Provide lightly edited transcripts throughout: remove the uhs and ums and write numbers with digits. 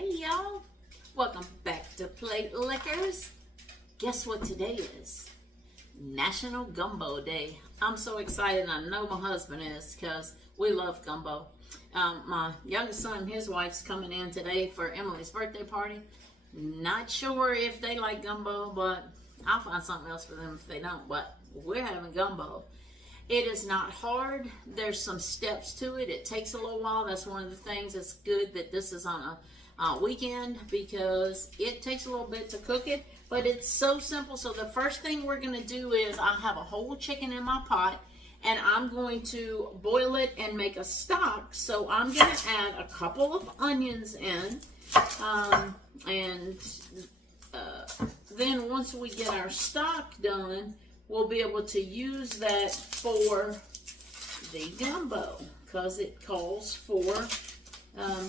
Hey y'all, welcome back to Plate Liquors. Guess what today is? National Gumbo Day. I'm so excited. I know my husband is because we love gumbo. My youngest son and his wife's coming in today for Emily's birthday party. Not sure if they like gumbo, but I'll find something else for them if they don't. But we're having gumbo. It is not hard. There's some steps to it. It takes a little while. That's one of the things that's good that this is on a weekend because it takes a little bit to cook it, but it's so simple. So the first thing we're going to do is I have a whole chicken in my pot and I'm going to boil it and make a stock. So I'm going to add a couple of onions in then once we get our stock done, we'll be able to use that for the gumbo because it calls for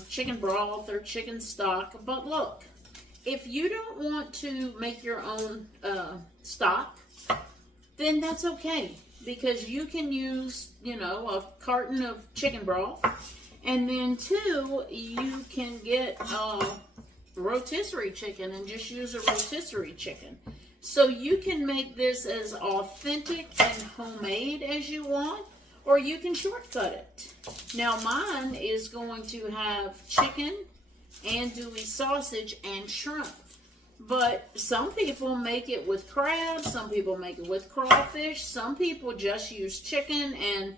chicken broth or chicken stock. But look, if you don't want to make your own stock, then that's okay because you can use, a carton of chicken broth, and then too, you can get rotisserie chicken and just use a rotisserie chicken. So you can make this as authentic and homemade as you want, or you can shortcut it. Now mine is going to have chicken, andouille sausage, and shrimp. But some people make it with crab, some people make it with crawfish, some people just use chicken and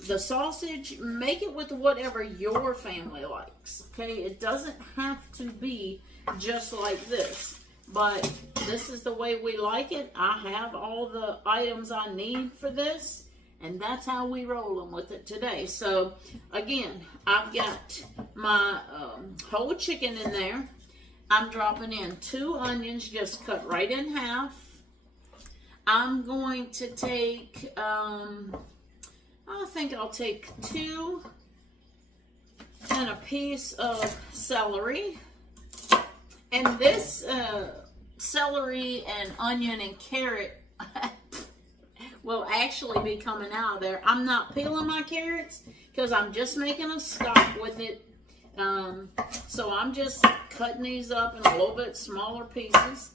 the sausage. Make it with whatever your family likes, okay? It doesn't have to be just like this. But this is the way we like it. I have all the items I need for this, and that's how we rolling with it today. So again, I've got my whole chicken in there. I'm dropping in 2 onions just cut right in half. I'm going to take, I think I'll take 2 and a piece of celery. And this celery and onion and carrot will actually be coming out of there. I'm not peeling my carrots because I'm just making a stock with it. So I'm just cutting these up in a little bit smaller pieces.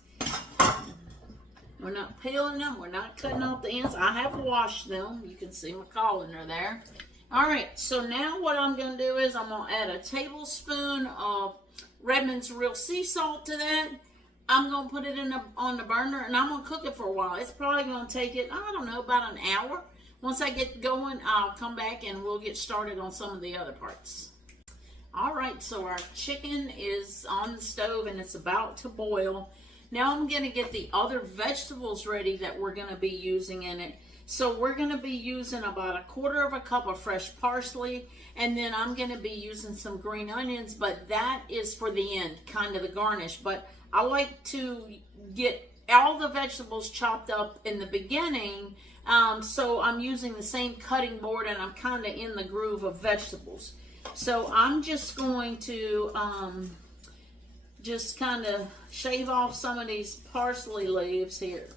We're not peeling them. We're not cutting off the ends. I have washed them. You can see my colander there. All right, so now what I'm going to do is I'm going to add a tablespoon of Redmond's Real Sea Salt to that. I'm going to put it on the burner and I'm going to cook it for a while. It's probably going to take it, I don't know, about an hour. Once I get going, I'll come back and we'll get started on some of the other parts. All right, so our chicken is on the stove and it's about to boil. Now I'm going to get the other vegetables ready that we're going to be using in it. So we're going to be using about 1/4 cup of fresh parsley, and then I'm going to be using some green onions, but that is for the end, kind of the garnish. But I like to get all the vegetables chopped up in the beginning, so I'm using the same cutting board and I'm kind of in the groove of vegetables. So I'm just going to just kind of shave off some of these parsley leaves here.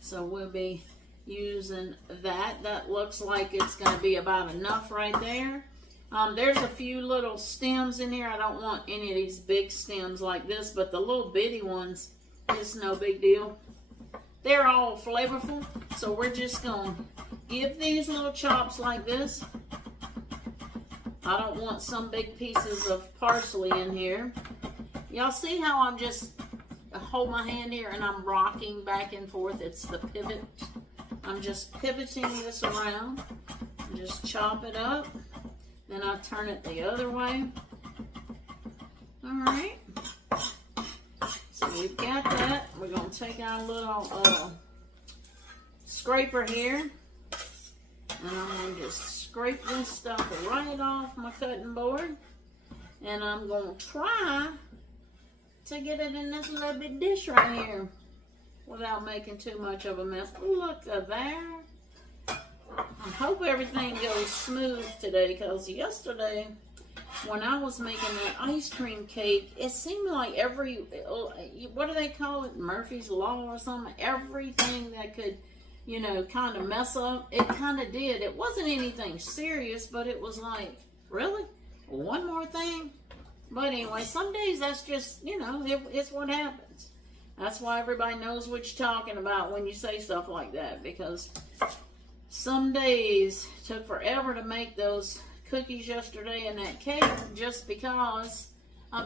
So we'll be using that. That looks like it's going to be about enough right there. There's a few little stems in here. I don't want any of these big stems like this, but the little bitty ones, it's no big deal. They're all flavorful, so we're just going to give these little chops like this. I don't want some big pieces of parsley in here. Y'all see how I'm just hold my hand here and I'm rocking back and forth? It's the pivot. I'm just pivoting this around. Just chop it up. Then I turn it the other way. All right. So we've got that. We're going to take our little scraper here. And I'm going to just scrape this stuff right off my cutting board. And I'm going to try to get it in this little bit dish right here without making too much of a mess. Look at there. I hope everything goes smooth today because yesterday when I was making that ice cream cake, it seemed like what do they call it? Murphy's Law or something? Everything that could, kind of mess up, it kind of did. It wasn't anything serious, but it was like, really? Wow. one more thing. But anyway, some days that's just, you know, it's what happens. That's why everybody knows what you're talking about when you say stuff like that. Because some days it took forever to make those cookies yesterday and that cake just because.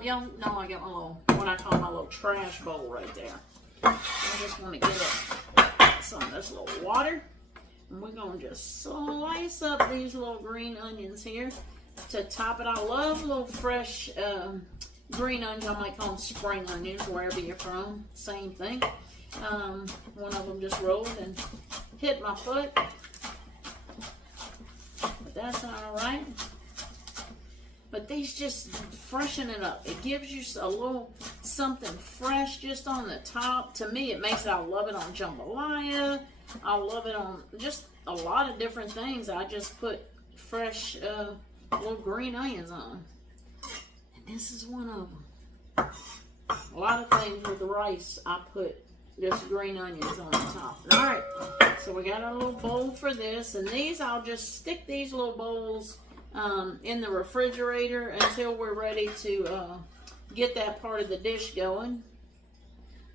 Y'all know I got my little, what I call my little trash bowl right there. I just want to get some of this little water. And we're going to just slice up these little green onions here to top it. I love little fresh green onions. I might call them spring onions, wherever you're from. Same thing. One of them just rolled and hit my foot. But that's all right. But these just freshen it up. It gives you a little something fresh just on the top. To me, it makes it, I love it on jambalaya. I love it on just a lot of different things. I just put fresh little green onions on. And this is one of them. A lot of things with the rice, I put just green onions on the top. All right, so we got our little bowl for this. And these, I'll just stick these little bowls in the refrigerator until we're ready to get that part of the dish going,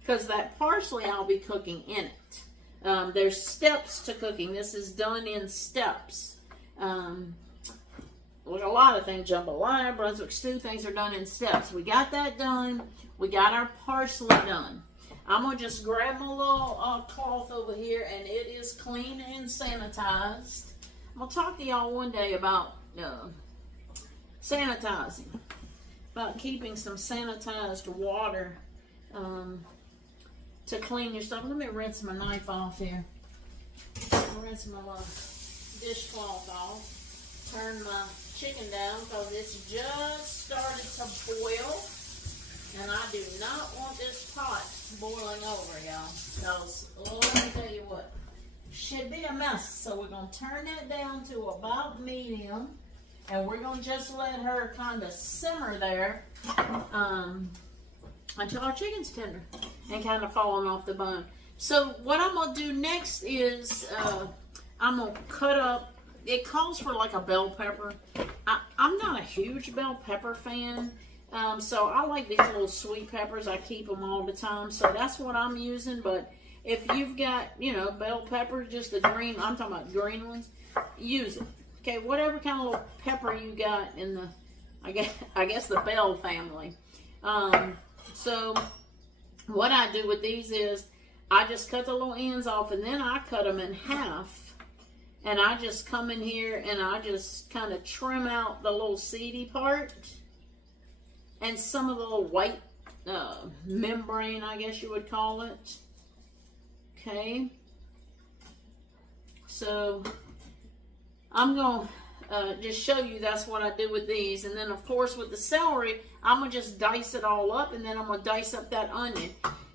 because that parsley I'll be cooking in it. There's steps to cooking. This is done in steps. Like a lot of things, jambalaya, Brunswick stew, things are done in steps. We got that done. We got our parsley done. I'm going to just grab my little cloth over here, and it is clean and sanitized. I'm going to talk to y'all one day about sanitizing, about keeping some sanitized water to clean your stuff. Let me rinse my knife off here. Rinse my dishcloth off. Turn my chicken down because it's just started to boil, and I do not want this pot boiling over, y'all. Because let me tell you what, should be a mess. So we're going to turn that down to about medium. And we're going to just let her kind of simmer there until our chicken's tender and kind of falling off the bone. So what I'm going to do next is I'm going to cut up, it calls for like a bell pepper. I'm not a huge bell pepper fan. So I like these little sweet peppers. I keep them all the time. So that's what I'm using. But if you've got, you know, bell peppers, just the green, I'm talking about green ones, use it. Okay, whatever kind of little pepper you got in the, I guess the bell family. So what I do with these is I just cut the little ends off, and then I cut them in half. And I just come in here and I just kind of trim out the little seedy part and some of the little white membrane, I guess you would call it. Okay. So I'm going to just show you that's what I do with these. And then, of course, with the celery, I'm going to just dice it all up, and then I'm going to dice up that onion.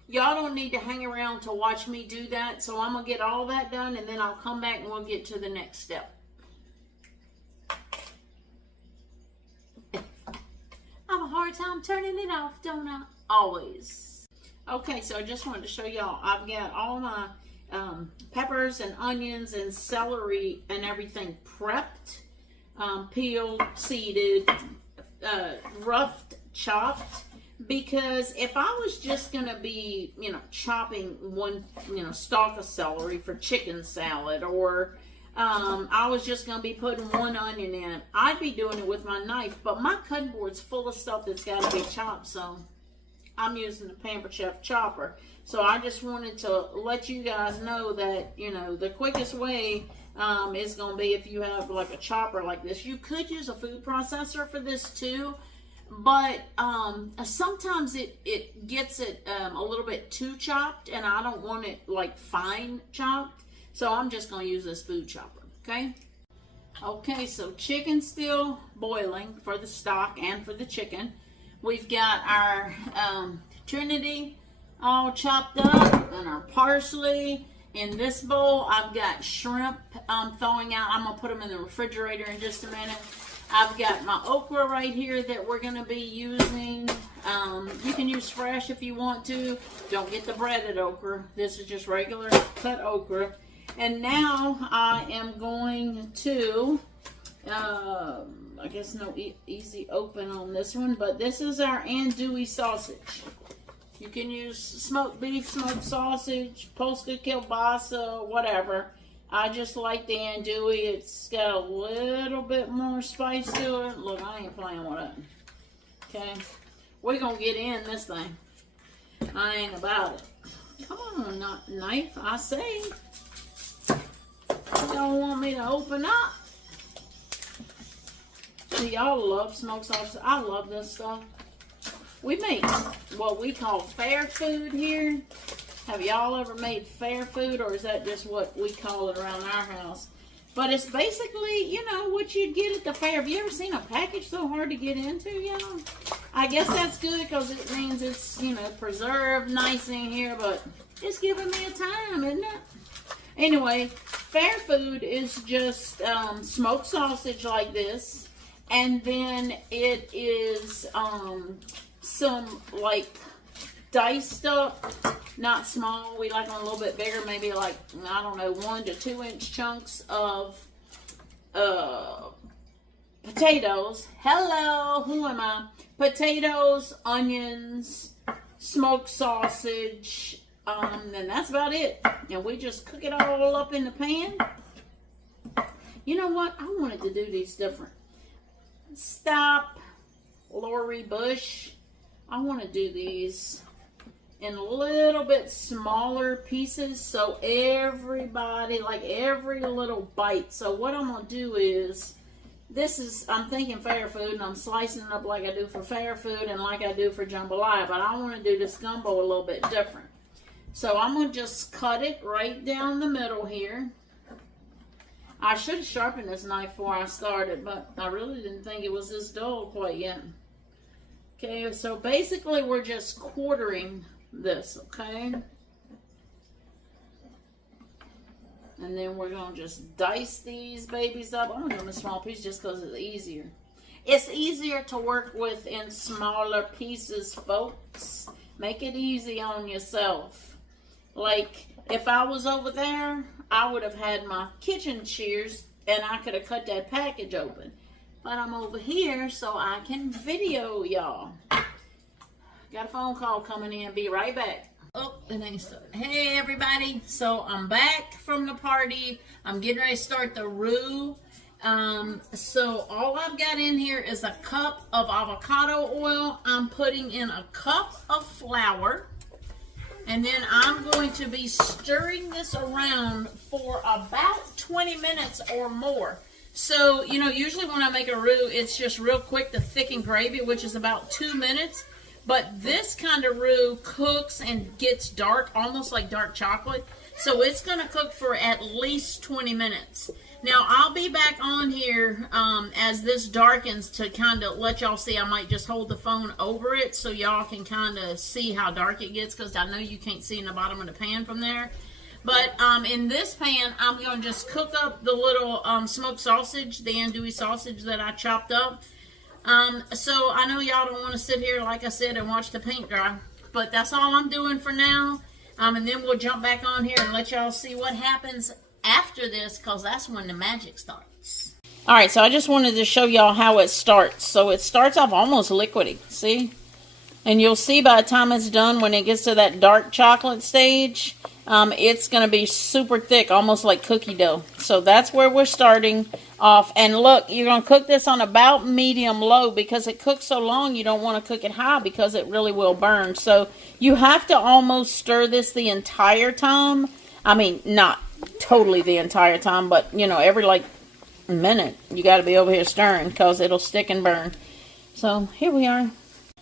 Y'all don't need to hang around to watch me do that. So I'm going to get all that done, and then I'll come back and we'll get to the next step. I have a hard time turning it off, don't I? Always. Okay, so I just wanted to show y'all. I've got all my peppers and onions and celery and everything prepped, peeled, seeded, roughed, chopped. Because if I was just going to be, you know, chopping one, you know, stalk of celery for chicken salad, or I was just going to be putting one onion in, I'd be doing it with my knife. But my cutting board's full of stuff that's got to be chopped, so I'm using the Pampered Chef chopper. So I just wanted to let you guys know that, you know, the quickest way is going to be if you have like a chopper like this. You could use a food processor for this too, but sometimes it gets it a little bit too chopped, and I don't want it like fine chopped. So I'm just going to use this food chopper, okay? Okay, so chicken's still boiling for the stock and for the chicken. We've got our Trinity all chopped up, and our parsley. In this bowl, I've got shrimp I'm thawing out. I'm going to put them in the refrigerator in just a minute. I've got my okra right here that we're going to be using. You can use fresh if you want to. Don't get the breaded okra. This is just regular cut okra. And now I am going to I guess no easy open on this one, but this is our andouille sausage. You can use smoked beef, smoked sausage, Polska kielbasa, whatever. I just like the andouille. It's got a little bit more spice to it. Look, I ain't playing with it. Okay, we're gonna get in this thing. I ain't about it. Come on, not knife, I say. You don't want me to open up. See, y'all love smoked sausage. I love this stuff. We make what we call fair food here. Have y'all ever made fair food, or is that just what we call it around our house? But it's basically, you know, what you'd get at the fair. Have you ever seen a package so hard to get into, y'all? I guess that's good because it means it's, you know, preserved nice in here, but it's giving me a time, isn't it? Anyway, fair food is just smoked sausage like this, and then it is some like diced up, not small, we like them a little bit bigger, maybe like, I don't know, 1 to 2 inch chunks of potatoes. Hello, who am I? Potatoes, onions, smoked sausage, and that's about it. And we just cook it all up in the pan. You know what? I wanted to do these different. Stop, Lori Bush. I want to do these in a little bit smaller pieces so everybody, like every little bite. So what I'm going to do is, I'm thinking fair food, and I'm slicing it up like I do for fair food and like I do for jambalaya, but I want to do this gumbo a little bit different. So I'm going to just cut it right down the middle here. I should have sharpened this knife before I started, but I really didn't think it was this dull quite yet. Okay, so basically we're just quartering this, okay? And then we're going to just dice these babies up. I'm going to do them in small pieces just because it's easier. It's easier to work with in smaller pieces, folks. Make it easy on yourself. Like, if I was over there, I would have had my kitchen shears and I could have cut that package open. But I'm over here so I can video y'all. Got a phone call coming in. Be right back. Oh, it ain't started. Hey, everybody. So I'm back from the party. I'm getting ready to start the roux. So all I've got in here is a cup of avocado oil. I'm putting in a cup of flour. And then I'm going to be stirring this around for about 20 minutes or more. So, you know, usually when I make a roux, it's just real quick to thicken gravy, which is about 2 minutes. But this kind of roux cooks and gets dark, almost like dark chocolate. So it's going to cook for at least 20 minutes. Now, I'll be back on here as this darkens to kind of let y'all see. I might just hold the phone over it so y'all can kind of see how dark it gets, because I know you can't see in the bottom of the pan from there. But in this pan, I'm going to just cook up the little smoked sausage, the andouille sausage that I chopped up. So I know y'all don't want to sit here, like I said, and watch the paint dry. But that's all I'm doing for now. And then we'll jump back on here and let y'all see what happens after this, because that's when the magic starts. Alright, so I just wanted to show y'all how it starts. So it starts off almost liquidy, see? And you'll see by the time it's done, when it gets to that dark chocolate stage, it's going to be super thick, almost like cookie dough. So that's where we're starting off. And look, you're going to cook this on about medium-low, because it cooks so long you don't want to cook it high because it really will burn. So you have to almost stir this the entire time. I mean, not totally the entire time, but, you know, every, like, minute you got to be over here stirring, because it'll stick and burn. So here we are.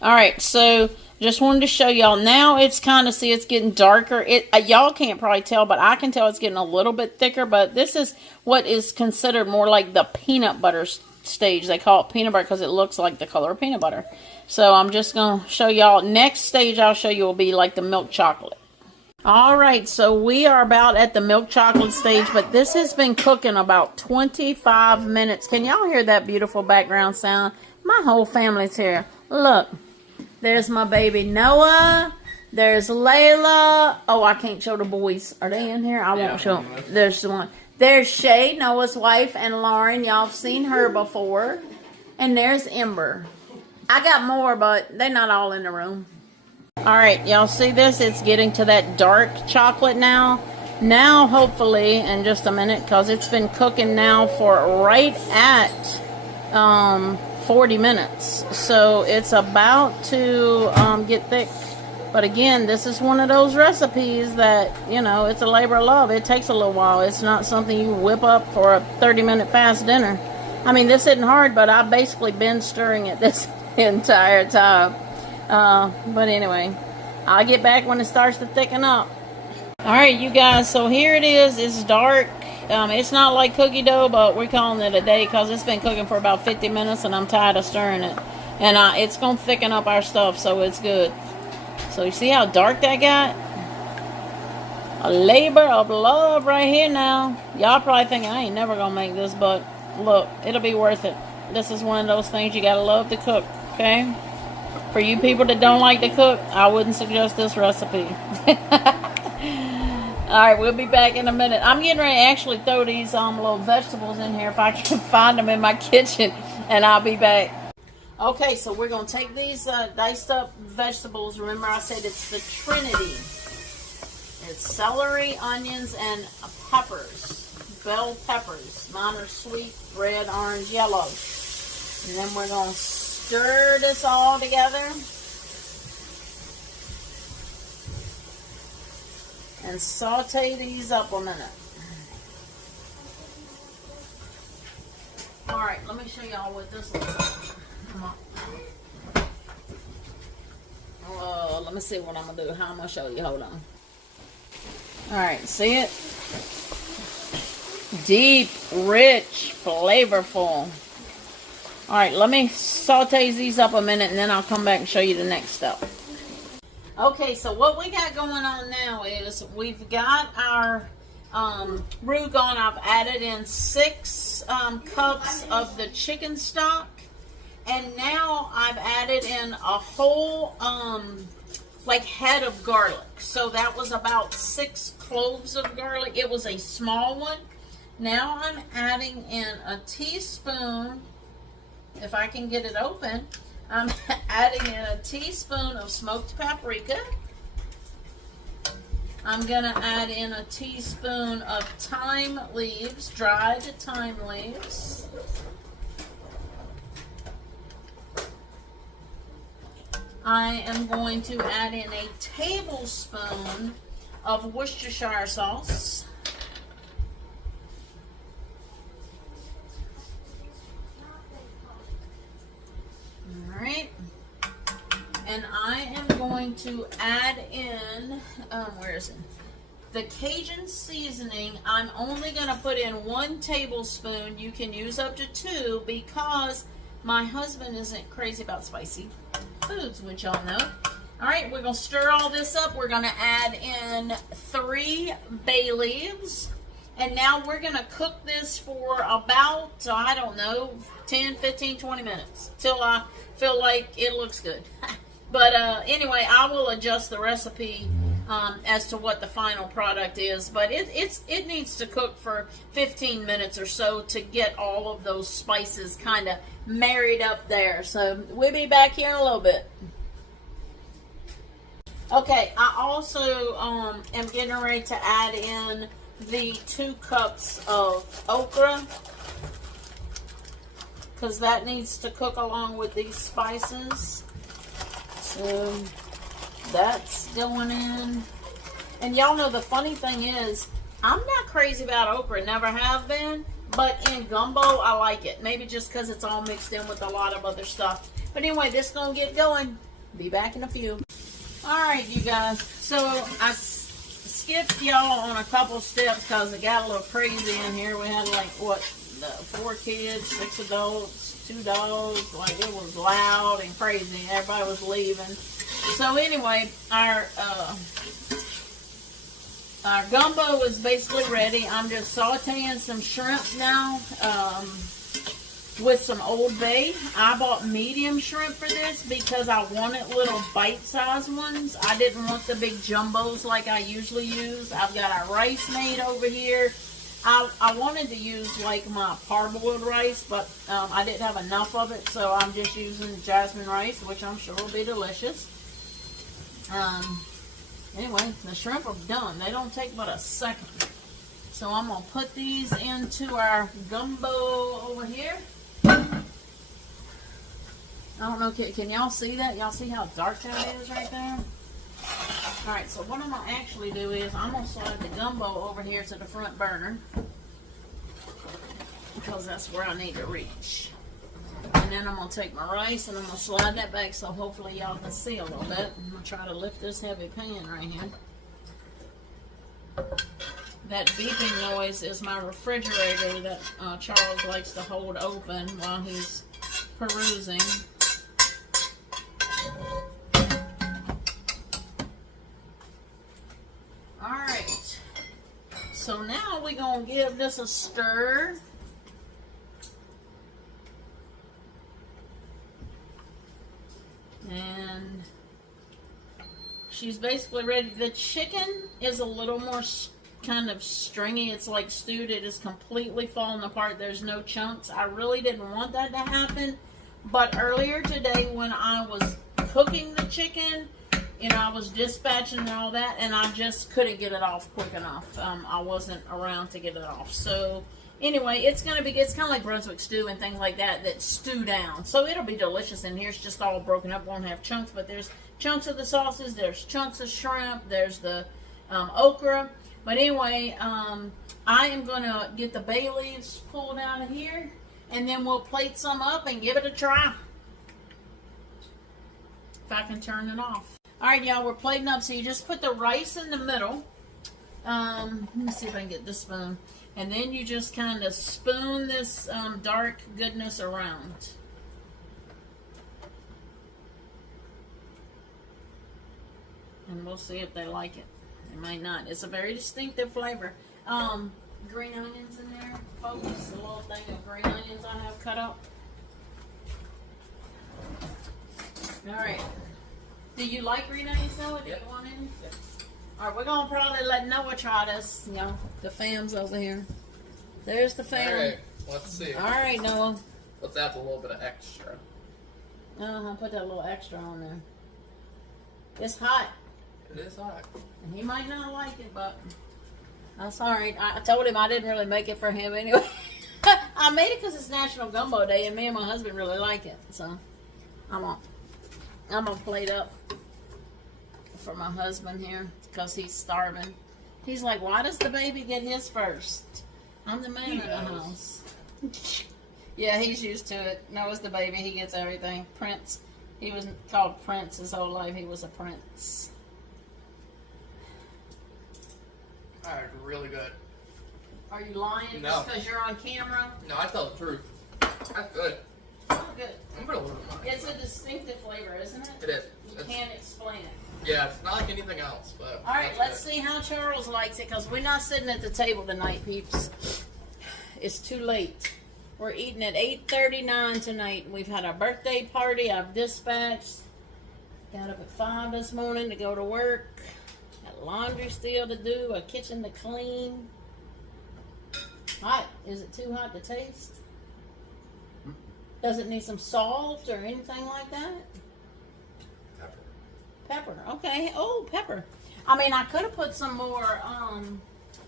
Alright, so just wanted to show y'all. Now it's kind of, see, it's getting darker. Y'all can't probably tell, but I can tell it's getting a little bit thicker. But this is what is considered more like the peanut butter stage. They call it peanut butter because it looks like the color of peanut butter. So I'm just going to show y'all. Next stage I'll show you will be like the milk chocolate. Alright, so we are about at the milk chocolate stage, but this has been cooking about 25 minutes. Can y'all hear that beautiful background sound? My whole family's here. Look. There's my baby Noah. There's Layla. Oh, I can't show the boys. Are they in here? I won't show them. There's the one. There's Shay, Noah's wife, and Lauren. Y'all have seen her before. And there's Ember. I got more, but they're not all in the room. Alright, y'all see this? It's getting to that dark chocolate now. Now, hopefully, in just a minute, because it's been cooking now for right at 40 minutes. So it's about to get thick. But again, this is one of those recipes that, you know, it's a labor of love. It takes a little while. It's not something you whip up for a 30-minute fast dinner. I mean, this isn't hard, but I've basically been stirring it this entire time. But anyway, I'll get back when it starts to thicken up. Alright, you guys, so here it is. It's dark. It's not like cookie dough, but we're calling it a day because it's been cooking for about 50 minutes and I'm tired of stirring it. And it's going to thicken up our stuff, so it's good. So you see how dark that got? A labor of love right here now. Y'all probably thinking, I ain't never going to make this, but look, it'll be worth it. This is one of those things you got to love to cook, okay? For you people that don't like to cook, I wouldn't suggest this recipe. Alright, we'll be back in a minute. I'm getting ready to actually throw these little vegetables in here if I can find them in my kitchen, and I'll be back. Okay, so we're going to take these diced up vegetables. Remember I said it's the Trinity. It's celery, onions, and peppers. Bell peppers. Mine are sweet, red, orange, yellow. And then we're going to stir this all together. And saute these up a minute. Alright, let me show y'all what this looks like. Come on. Let me see what I'm going to do. How I'm going to show you. Hold on. Alright, see it? Deep, rich, flavorful. Alright, let me saute these up a minute and then I'll come back and show you the next step. Okay, so what we got going on now is we've got our roux going. I've added in 6 cups of the chicken stock. And now I've added in a whole like head of garlic. So that was about 6 cloves of garlic. It was a small one. Now I'm adding in a teaspoon, if I can get it open, I'm adding in a teaspoon of smoked paprika. I'm going to add in a teaspoon of thyme leaves, dried thyme leaves. I am going to add in a tablespoon of Worcestershire sauce. Alright. And I am going to add in, where is it? The Cajun seasoning. I'm only going to put in 1 tablespoon. You can use up to 2 because my husband isn't crazy about spicy foods, which y'all know. Alright, we're going to stir all this up. We're going to add in 3 bay leaves. And now we're going to cook this for about, I don't know, 10, 15, 20 minutes. Till I feel like it looks good. But anyway, I will adjust the recipe as to what the final product is. But it needs to cook for 15 minutes or so to get all of those spices kind of married up there. So we'll be back here in a little bit. Okay, I also am getting ready to add in the 2 cups of okra, because that needs to cook along with these spices. So that's going in. And y'all know the funny thing is, I'm not crazy about okra, never have been, but in gumbo I like it. Maybe just because it's all mixed in with a lot of other stuff. But anyway, this is going to get going. Be back in a few. Alright, you guys. So I skipped y'all on a couple steps because it got a little crazy in here. We had like, what, 4 kids, 6 adults, 2 dogs. Like, it was loud and crazy. Everybody was leaving. So anyway, our gumbo is basically ready. I'm just sauteing some shrimp now with some Old Bay. I bought medium shrimp for this because I wanted little bite-sized ones. I didn't want the big jumbos like I usually use. I've got our rice made over here. I wanted to use like my parboiled rice, but I didn't have enough of it, so I'm just using jasmine rice, which I'm sure will be delicious. Anyway, the shrimp are done. They don't take but a second. So I'm going to put these into our gumbo over here. I don't know, can y'all see that? Y'all see how dark that is right there? Alright, so what I'm going to actually do is I'm going to slide the gumbo over here to the front burner, because that's where I need to reach. And then I'm going to take my rice and I'm going to slide that back so hopefully y'all can see a little bit. I'm going to try to lift this heavy pan right here. That beeping noise is my refrigerator that Charles likes to hold open while he's perusing. Alright, so now we're going to give this a stir. And she's basically ready. The chicken is a little more kind of stringy. It's like stewed. It is completely falling apart. There's no chunks. I really didn't want that to happen. But earlier today when I was cooking the chicken, you know, I was dispatching and all that, and I just couldn't get it off quick enough. I wasn't around to get it off. So anyway, it's kind of like Brunswick stew and things like that stew down. So it'll be delicious in here. It's just all broken up. Won't have chunks, but there's chunks of the sauces. There's chunks of shrimp. There's the okra. But anyway, I am going to get the bay leaves pulled out of here, and then we'll plate some up and give it a try. If I can turn it off. Alright, y'all, we're plating up. So you just put the rice in the middle. Let me see if I can get this spoon. And then you just kind of spoon this dark goodness around. And we'll see if they like it. They might not. It's a very distinctive flavor. Green onions in there, folks. A little thing of green onions I have cut up. Alright. Do you like green onions, Noah? Do you want any? Yep. Alright, we're going to probably let Noah try this. You know, the fam's over here. There's the fam. Alright, let's see. Alright, Noah. Let's add a little bit of extra. Put that little extra on there. It's hot. It is hot. And he might not like it, but that's alright. I told him I didn't really make it for him anyway. I made it because it's National Gumbo Day, and me and my husband really like it. So, I'm gonna plate up for my husband here because he's starving. He's like, why does the baby get his first? I'm the man of the house. Yeah, he's used to it. Noah's the baby. He gets everything. Prince. He was called Prince his whole life. He was a prince. Alright, really good. Are you lying No. just because you're on camera? No, I tell the truth. That's good. Oh, good. I'm gonna learn mine. It's a distinctive flavor, isn't it? It is. You can't explain it. Yeah, it's not like anything else, but. Alright, let's see how Charles likes it, because we're not sitting at the table tonight, peeps. It's too late. We're eating at 8:39 tonight. We've had our birthday party. I've dispatched. Got up at 5 this morning to go to work. Got laundry still to do, a kitchen to clean. Hot. Is it too hot to taste? Does it need some salt or anything like that? Pepper. Okay. Oh, pepper. I mean, I could have put some more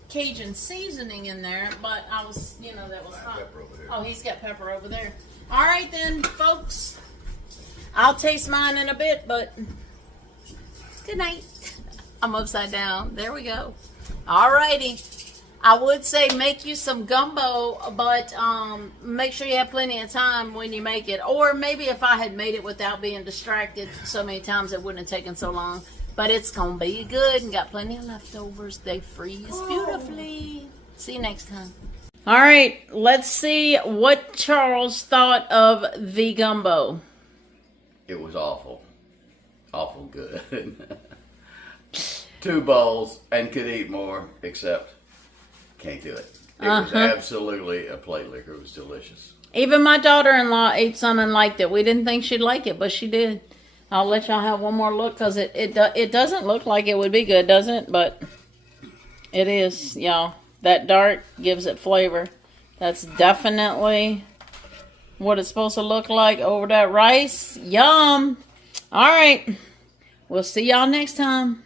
Cajun seasoning in there, but I was, you know, that was hot. Oh, he's got pepper over there. All right then, folks. I'll taste mine in a bit, but good night. I'm upside down. There we go. All righty. I would say make you some gumbo, but make sure you have plenty of time when you make it. Or maybe if I had made it without being distracted so many times, it wouldn't have taken so long. But it's going to be good and got plenty of leftovers. They freeze beautifully. See you next time. All right, let's see what Charles thought of the gumbo. It was awful. Awful good. 2 bowls and could eat more, except can't do it. It was absolutely a plate liquor. It was delicious. Even my daughter-in-law ate some and liked it. We didn't think she'd like it, but she did. I'll let y'all have one more look because it doesn't look like it would be good, does it? But it is, y'all. That dark gives it flavor. That's definitely what it's supposed to look like over that rice. Yum! All right. We'll see y'all next time.